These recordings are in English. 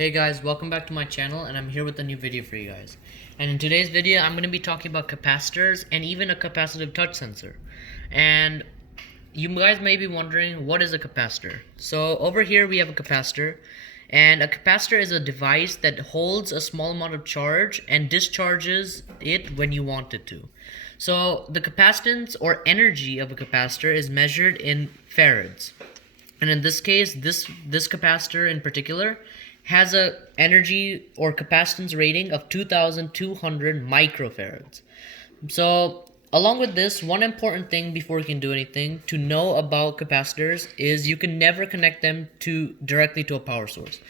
Hey guys, welcome back to my channel, and I'm here with a new video for you guys. And in today's video, I'm going to be talking about capacitors and even a capacitive touch sensor. And you guys may be wondering, what is a capacitor? So over here we have a capacitor, and a capacitor is a device that holds a small amount of charge and discharges it when you want it to. So the capacitance or energy of a capacitor is measured in farads. And in this case, this capacitor in particular has a energy or capacitance rating of 2200 microfarads. So along with this, one important thing before you can do anything to know about capacitors is you can never connect them directly to a power source.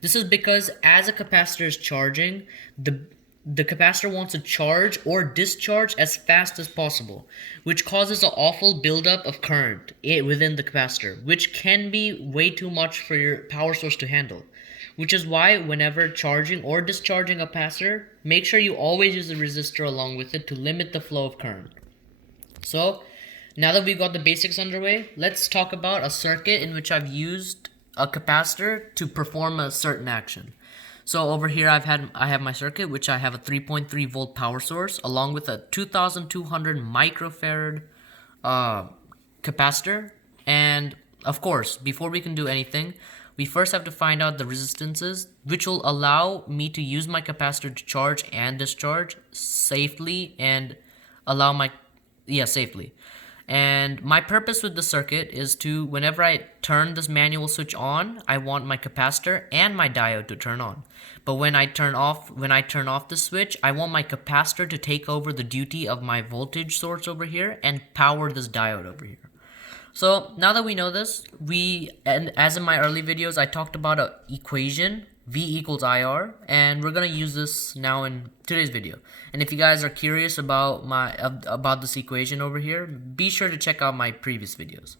This is because as a capacitor is charging, the capacitor wants to charge or discharge as fast as possible, which causes an awful buildup of current within the capacitor, which can be way too much for your power source to handle. Which is why whenever charging or discharging a capacitor, make sure you always use a resistor along with it to limit the flow of current. So now that we've got the basics underway, let's talk about a circuit in which I've used a capacitor to perform a certain action. So over here I have my circuit, which I have a 3.3 volt power source along with a 2200 microfarad capacitor. And of course, before we can do anything, we first have to find out the resistances, which will allow me to use my capacitor to charge and discharge safely and safely. And my purpose with the circuit is to, whenever I turn this manual switch on, I want my capacitor and my diode to turn on. But when I turn off the switch, I want my capacitor to take over the duty of my voltage source over here and power this diode over here. So now that we know this, and as in my early videos, I talked about an equation, V equals IR, and we're gonna use this now in today's video. And if you guys are curious about this equation over here, be sure to check out my previous videos.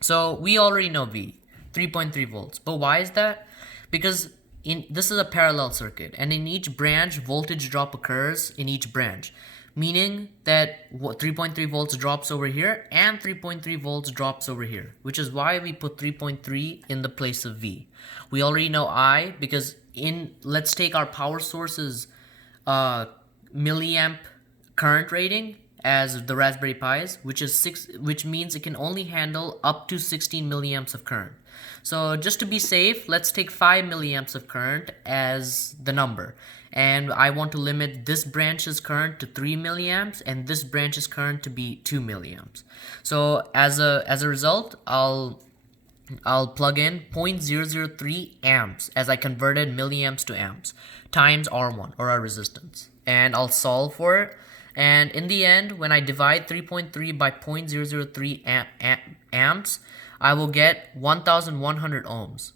So we already know V, 3.3 volts, but why is that? Because this is a parallel circuit, and in each branch, voltage drop occurs in each branch. Meaning that 3.3 volts drops over here and 3.3 volts drops over here, which is why we put 3.3 in the place of V. We already know I, because let's take our power source's milliamp current rating as the Raspberry Pis, which means it can only handle up to 16 milliamps of current. So just to be safe, let's take 5 milliamps of current as the number. And I want to limit this branch's current to 3 milliamps and this branch's current to be 2 milliamps. So as a result, I'll plug in 0.003 amps as I converted milliamps to amps times R1 or our resistance. And I'll solve for it. And in the end, when I divide 3.3 by 0.003 amps, I will get 1100 ohms.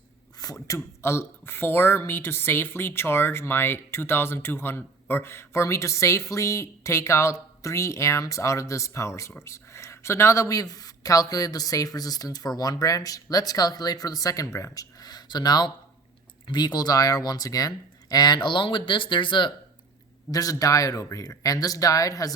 For me to safely charge my 2200, or for me to safely take out 3 amps out of this power source. So now that we've calculated the safe resistance for one branch, let's calculate for the second branch. So now V equals IR once again, and along with this there's a diode over here, and this diode has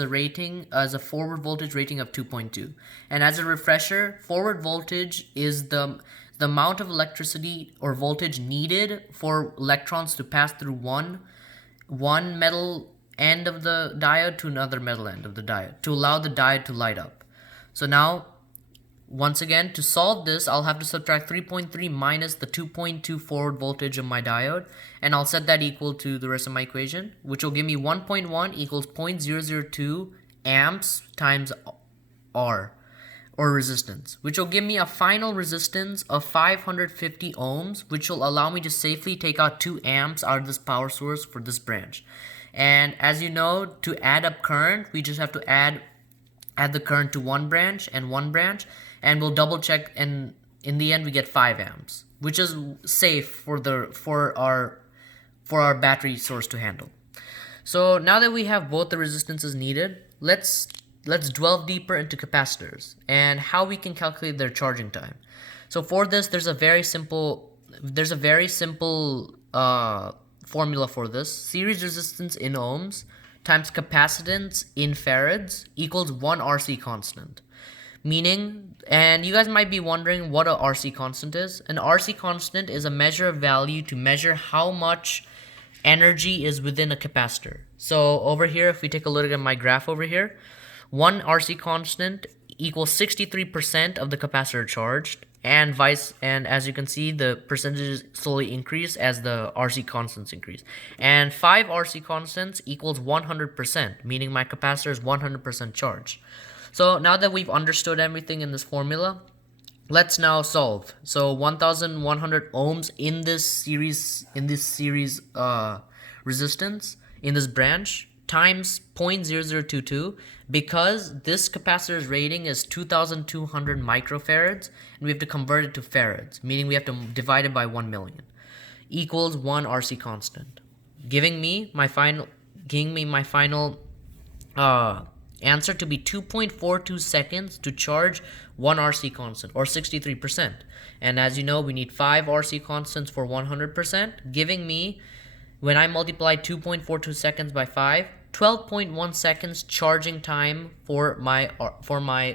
a forward voltage rating of 2.2. And as a refresher, forward voltage is the amount of electricity or voltage needed for electrons to pass through one metal end of the diode to another metal end of the diode to allow the diode to light up. So now, once again, to solve this, I'll have to subtract 3.3 minus the 2.2 forward voltage of my diode, and I'll set that equal to the rest of my equation, which will give me 1.1 equals 0.002 amps times R, or resistance, which will give me a final resistance of 550 ohms, which will allow me to safely take out 2 amps out of this power source for this branch. And as you know, to add up current, we just have to add the current to one branch, and we'll double check, and in the end we get 5 amps, which is safe for our battery source to handle. So now that we have both the resistances needed, let's delve deeper into capacitors and how we can calculate their charging time. So for this, there's a very simple formula for this. Series resistance in ohms times capacitance in farads equals 1 RC constant. Meaning, and you guys might be wondering what a RC constant is. An RC constant is a measure of value to measure how much energy is within a capacitor. So over here, if we take a look at my graph over here, one RC constant equals 63% of the capacitor charged, and as you can see, the percentages slowly increase as the RC constants increase. And 5 RC constants equals 100%, meaning my capacitor is 100% charged. So now that we've understood everything in this formula, let's now solve. So 1100 ohms in this series resistance in this branch times 0.0022, because this capacitor's rating is 2200 microfarads and we have to convert it to farads, meaning we have to divide it by 1 million, equals 1 RC constant, giving me my final answer to be 2.42 seconds to charge 1 RC constant, or 63%. And as you know, we need 5 RC constants for 100%, giving me, when I multiply 2.42 seconds by 5, 12.1 seconds charging time for my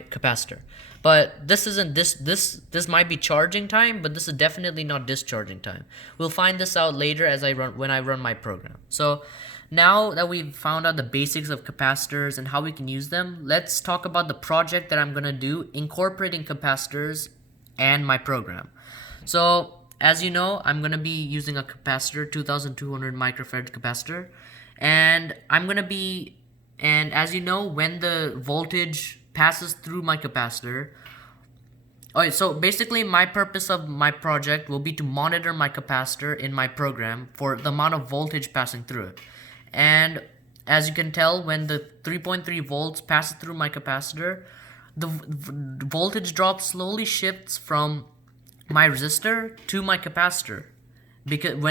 capacitor. But this isn't this might be charging time, but this is definitely not discharging time. We'll find this out later when I run my program. So now that we've found out the basics of capacitors and how we can use them, let's talk about the project that I'm going to do incorporating capacitors and my program. So as you know, I'm going to be using a capacitor, 2200 microfarad capacitor, and as you know, when the voltage passes through my capacitor, alright, so basically my purpose of my project will be to monitor my capacitor in my program for the amount of voltage passing through it. And as you can tell, when the 3.3 volts passes through my capacitor, the voltage drop slowly shifts from my resistor to my capacitor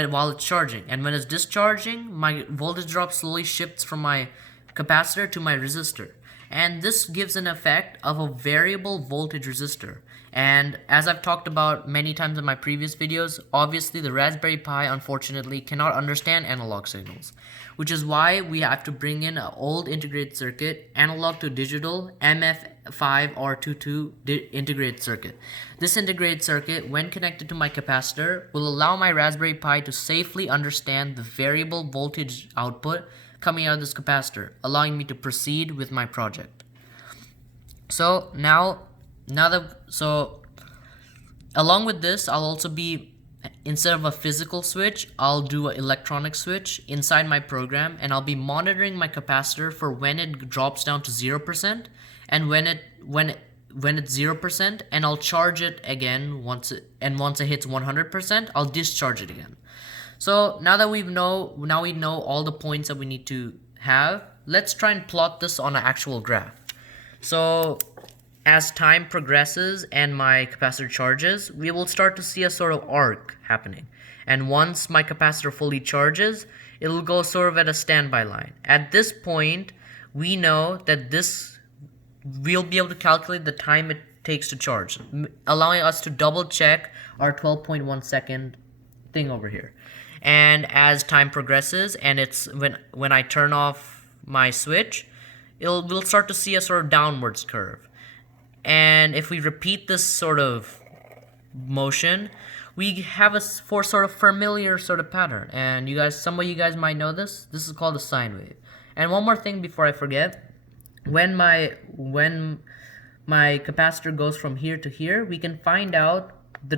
while it's charging. And when it's discharging, my voltage drop slowly shifts from my capacitor to my resistor. And this gives an effect of a variable voltage resistor. And as I've talked about many times in my previous videos, obviously the Raspberry Pi unfortunately cannot understand analog signals, which is why we have to bring in an old integrated circuit, analog to digital MF5R22 integrated circuit. This integrated circuit, when connected to my capacitor, will allow my Raspberry Pi to safely understand the variable voltage output coming out of this capacitor, allowing me to proceed with my project. So along with this, I'll also be, instead of a physical switch, I'll do an electronic switch inside my program, and I'll be monitoring my capacitor for when it drops down to 0% and when it's 0%, and I'll charge it again once it hits 100%, I'll discharge it again. So now we know all the points that we need to have, let's try and plot this on an actual graph. So as time progresses and my capacitor charges, we will start to see a sort of arc happening. And once my capacitor fully charges, it'll go sort of at a standby line. At this point, we know that we'll be able to calculate the time it takes to charge, allowing us to double check our 12.1 second thing over here. And as time progresses, and it's when I turn off my switch, we'll start to see a sort of downwards curve. And if we repeat this sort of motion, we have a sort of familiar sort of pattern. And some of you guys might know this. This is called a sine wave. And one more thing before I forget, when my capacitor goes from here to here, we can find out the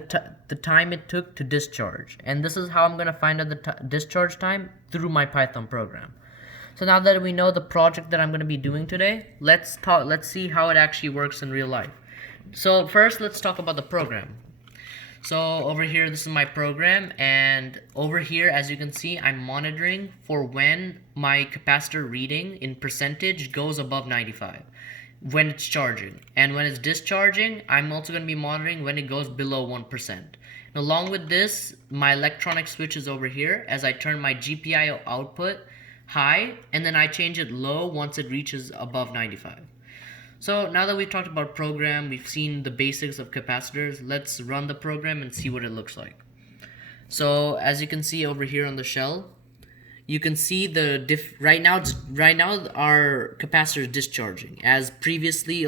time it took to discharge. And this is how I'm going to find out the discharge time through my Python program. So now that we know the project that I'm going to be doing today, let's see how it actually works in real life. So first, let's talk about the program. So over here, this is my program, and over here, as you can see, I'm monitoring for when my capacitor reading in percentage goes above 95. When it's charging, and when it's discharging, I'm also going to be monitoring when it goes below 1%. And along with this, my electronic switch is over here as I turn my GPIO output high, and then I change it low once it reaches above 95. So now that we've talked about program, we've seen the basics of capacitors, let's run the program and see what it looks like. So as you can see over here on the shell, you can see the right now our capacitor is discharging, as previously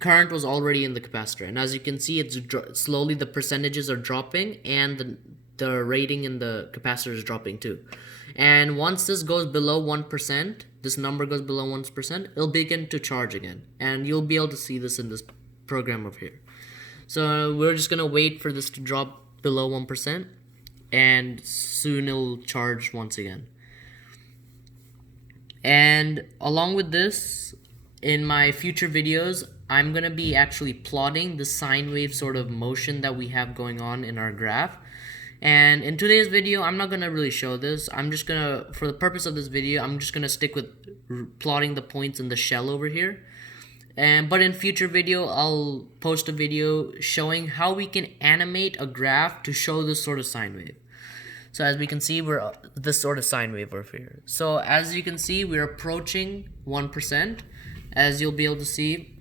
current was already in the capacitor, and as you can see, it's slowly the percentages are dropping, and the rating in the capacitor is dropping too. And once this goes below 1%, this number goes below 1%, it'll begin to charge again, and you'll be able to see this in this program over here. So we're just gonna wait for this to drop below 1%, and soon it'll charge once again. And along with this, in my future videos, I'm gonna be actually plotting the sine wave sort of motion that we have going on in our graph. And in today's video, I'm not gonna really show this. I'm just gonna, for the purpose of this video, I'm just gonna stick with plotting the points in the shell over here. But in future video, I'll post a video showing how we can animate a graph to show this sort of sine wave. So as we can see, we're this sort of sine wave over here. So as you can see, we're approaching 1%. As you'll be able to see,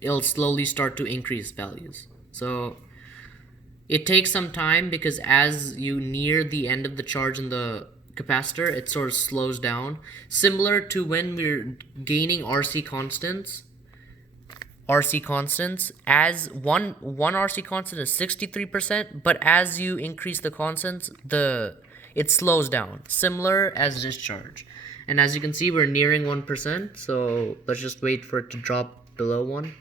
it'll slowly start to increase values. So it takes some time, because as you near the end of the charge in the capacitor, it sort of slows down, similar to when we're gaining RC constants. As one RC constant is 63%, but as you increase the constants, it slows down, similar as discharge. And as you can see, we're nearing 1%, so let's just wait for it to drop below 1.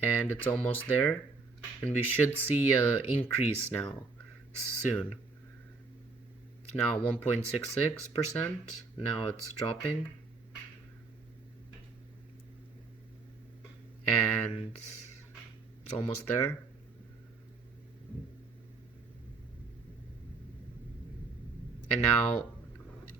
And it's almost there, and we should see an increase now soon. It's now 1.66%. Now it's dropping, and it's almost there. And now,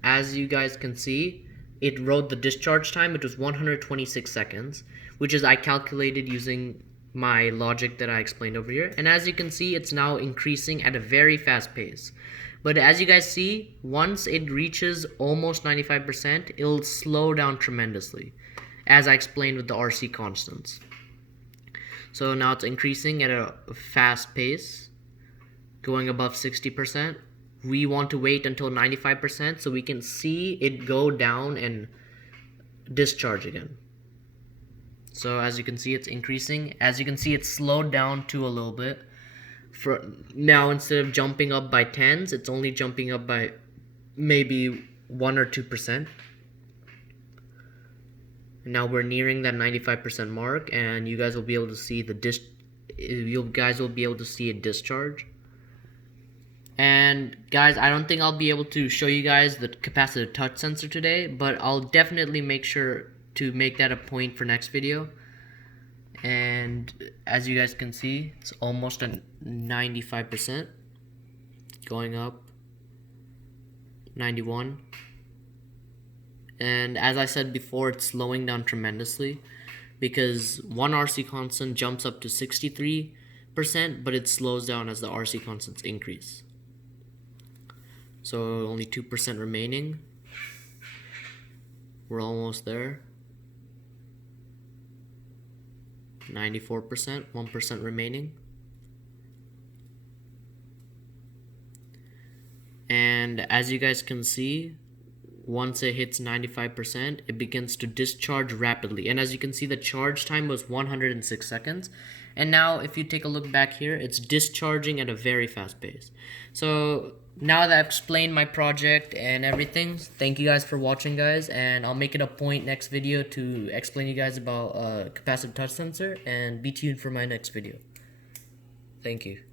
as you guys can see, it wrote the discharge time, which was 126 seconds, which is I calculated using my logic that I explained over here. And as you can see, it's now increasing at a very fast pace. But as you guys see, once it reaches almost 95%, it'll slow down tremendously, as I explained with the RC constants. So now it's increasing at a fast pace, going above 60%. We want to wait until 95% so we can see it go down and discharge again. So as you can see, it's increasing. As you can see, it's slowed down to a little bit. For now, instead of jumping up by tens, it's only jumping up by maybe 1 or 2%. Now we're nearing that 95% mark, and you guys will be able to see a discharge. And guys, I don't think I'll be able to show you guys the capacitive touch sensor today, but I'll definitely make sure to make that a point for next video. And as you guys can see, it's almost at 95%, going up 91. And as I said before, it's slowing down tremendously, because one RC constant jumps up to 63%, but it slows down as the RC constants increase. So only 2% remaining. We're almost there. 94%, 1% remaining. And as you guys can see, once it hits 95%, it begins to discharge rapidly. And as you can see, the charge time was 106 seconds. And now if you take a look back here, it's discharging at a very fast pace. So now that I've explained my project and everything, thank you guys for watching, guys. And I'll make it a point next video to explain you guys about capacitive touch sensor, and be tuned for my next video. Thank you.